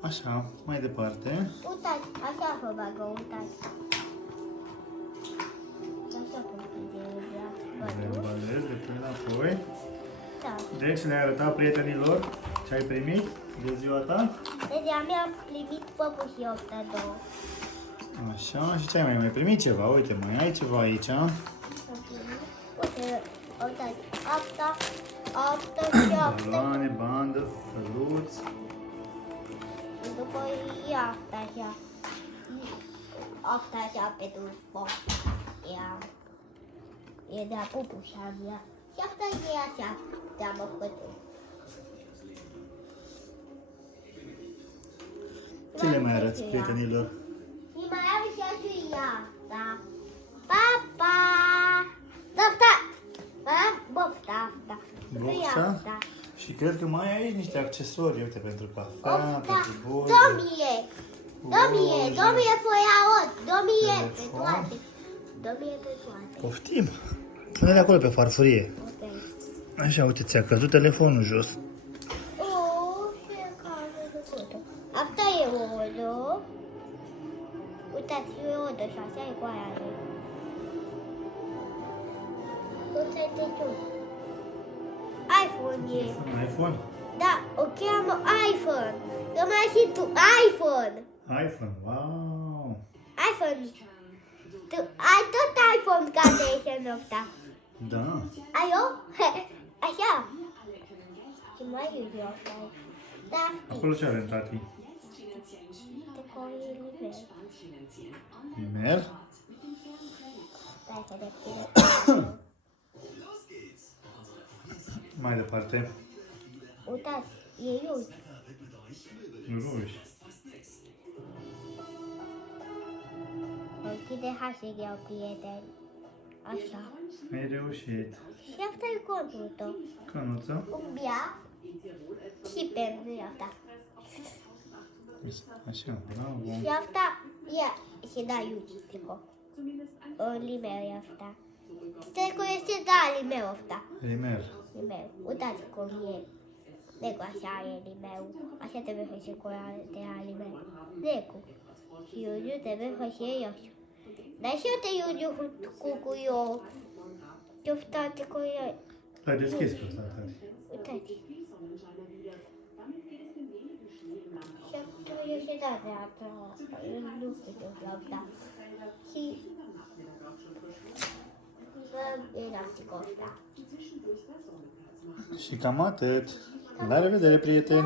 Așa, mai departe. Uitați, așa vă bagă, uitați. Așa Rebalez, depui înapoi. Da. Deci le-ai arătat prietenilor ce ai primit de ziua ta. Deci mi-am primit păpușii 82. Așa, și ce ai mai primit ceva? Uite, mai ai ceva aici. Uite, uitați, asta și asta. Baloane, bandă, făluți. Și după e asta așa. Asta așa pentru sport. E de-a pupușa mea. Și asta e așa, de-a măfătul. Ce le mai arăți prietenilor? Și mai am și asta. Papa! Bofta! Mai am bofta asta. Boxa? Și cred că mai ai aici niște accesorii, uite, pentru cafea, pentru buze. Domie foiaot, domie pe toate. Domie pe toate. Poftim! Pune-le acolo pe farfurie. Ok. Așa, uite, ți-a căzut telefonul jos. Ce care de foto. Asta e odă. Uitați, e odă și așa e cu aia. Uite-te tu. iPhone e. Un iPhone? Da, o cheamă iPhone. Că mai și tu, iPhone. iPhone, wow! iPhone. Tu ai tot iPhone ca de ești ăsta. Da. Ai eu? Așa. Și mai e eu asta. Da. Acolo ce are tati? Te coi nivel. E-mail? Stai să deschide. Mai departe. Uitați, e iuți. Ruj. Închide hashtag-ul, prieteni. Așa. Ai reușit. Și asta e contul tău. Cănuță. Un bia. Și pe nu asta. Așa, bravo. Și asta e. Și da, iuți, trico. Limeu e asta. Trico este da, limeu asta. Rimel. Limeu. Uitați cum e. Decu, așa e limeu. Așa trebuie să se coia de la limeu. Decu. Și Iuliu trebuie să se eu. Dar și eu te Iuliu cu eu. Eu state cu eu. L-ai deschis pe ăsta, tati. Uitați. Și atunci eu și da de asta. Eu nu știu ce da. Și elasticul ăsta. Și cam atât. La revedere, prieteni!